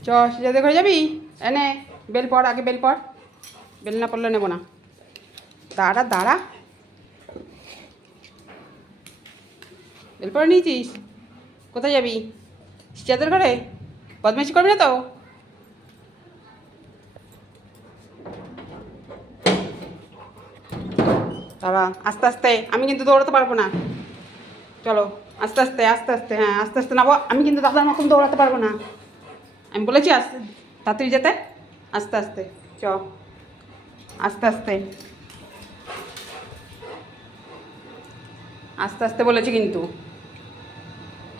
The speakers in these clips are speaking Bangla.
চ সিজাতে করে যাবি এনে বেল পড় আগে বেল পড় বেল না পড়লে নেবো না দাঁড়া দাঁড়া বেল পড়ে নিয়েছিস কোথায় যাবি সিজাতের ঘরে বদমাইশি করবি না তো দাঁড়া আস্তে আস্তে আমি কিন্তু দৌড়াতে পারবো না চলো আস্তে আস্তে আস্তে আস্তে হ্যাঁ আস্তে আস্তে নাবো আমি কিন্তু দাদার মতন দৌড়াতে পারবো না আমি বলেছি আস্তে তাড়াতাড়ি যেতে আস্তে আস্তে চ আস্তে আস্তে আস্তে আস্তে বলেছি কিন্তু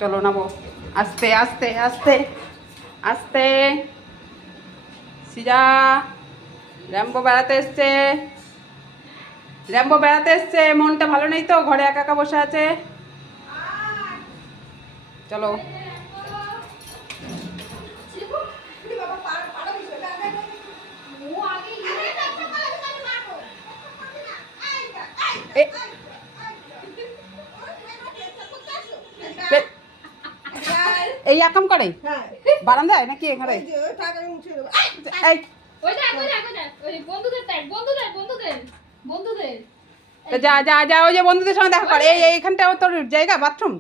চলো নাবো আস্তে আস্তে আস্তে আস্তে সিজা র্যাম্বো বেড়াতে এসছে র্যাম্বো বেড়াতে এসছে মনটা ভালো নেই তো ঘরে একা একা বসে আছে চলো এই একাম করে বারান্দায় নাকি এখানে যা যা যা ওই যে বন্ধুদের সঙ্গে দেখা কর এই এইখানটা তোর জায়গা বাথরুম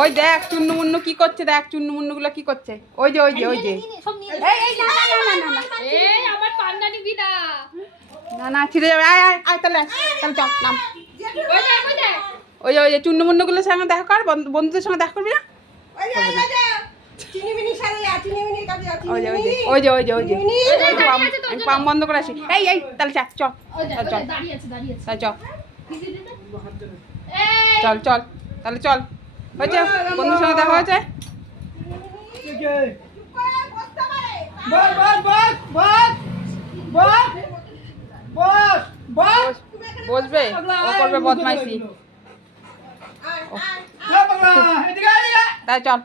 ওই দেখ চুন্নু মুন্নু কি করছে দেখ চুন্নু মুন্নু গুলো কি করছে ওই যে ওই যে ওই যে না না ছিঁড়ে যাবে আয় আয় আয় তাহলে তাহলে চল নাম ওই যে ওই যে চুন্নু মুন্নু গুলোর সঙ্গে দেখা কর বন্ধুদের সঙ্গে দেখা করবি না ওই যে ওই যে ওই যে ওই যে আমি পাম বন্ধ করে আসি এই এই তাহলে চল চল চল চল চল তাহলে চল হয়েছে বন্ধুর সঙ্গে দেখা হয়েছে বসবে ও করবে বদমাইশি তাই চল